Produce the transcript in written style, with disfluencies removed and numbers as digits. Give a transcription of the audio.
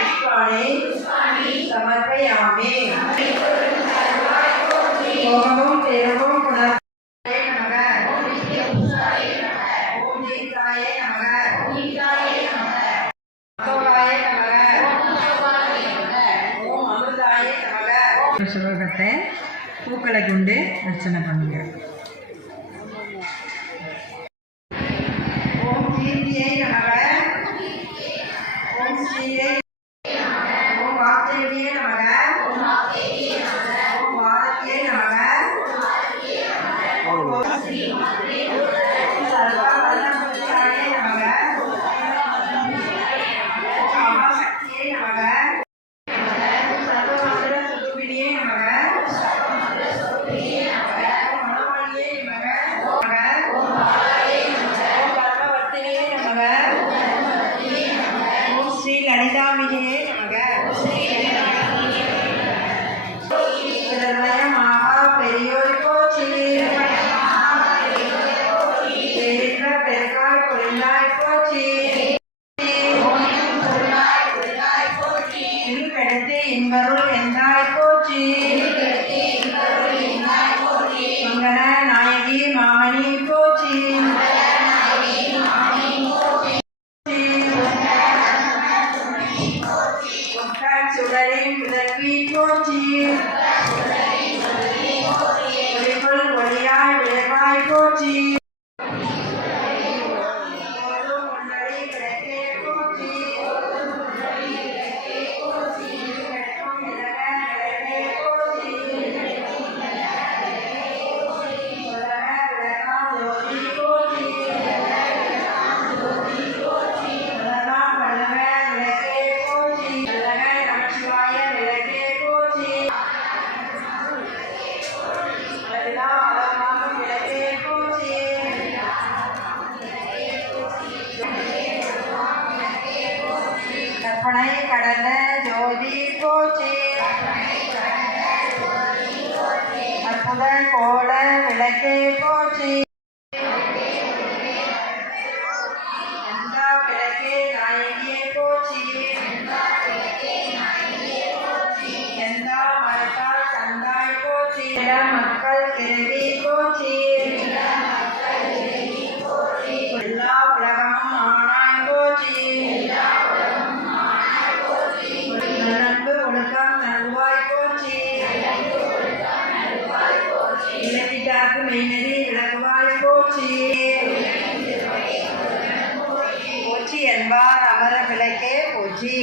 पुष्पाणि समर्पयामि। ओम तेरवं पुनर् नमः। ओम दीर्घाय नमः। अमृताय नमः। ओम अमृताय नमः। श्लोकத்தை பூக்களை கொண்டு அர்ச்சனை பண்ணுங்க. ஓம் கீர்த்தியை நமக. ஓம் ஸ்ரீயை ஓம் வாக்தேவியே நமக. ஓம் வாரதியே நமக. ஓம் சர்வபலபுத்தியாய நமக. ஓம் மகாசக்தியே நமக. ஓம் சர்வமந்திர சுரூபிணியே நமக. லலிதாம்பிகையே நமக. பெரியோர் போற்றி. பெருக்காய் பொருளாய் போற்றி. கிடைத்து இன்பருள் எந்தாய் போற்றி. மங்கள நாயகி மாமணி போற்றி. சுடரின் விளக்கி போற்றி. ஒளிக்குள் ஒளியாய் விளைவாய் போற்றி. கற்பனை கடந்த ஜோதி போற்றி. அற்புத கோல விளக்கே போற்றி. எந்த விளக்கே நாயகியே போற்றி. எந்த மரத்தால் தந்தாய் போற்றி. மக்கள் கிருதி போற்றி. எல்லா உலகமும் ஆனாய் போற்றி. நன்பு ஒழுக்கம் நல்வாய் போற்றி. இலக்கிட்டாக்கு மெய்நெறி விளக்குவாய் போற்றி. போற்றி என்பார் அமர விளக்கே போற்றி.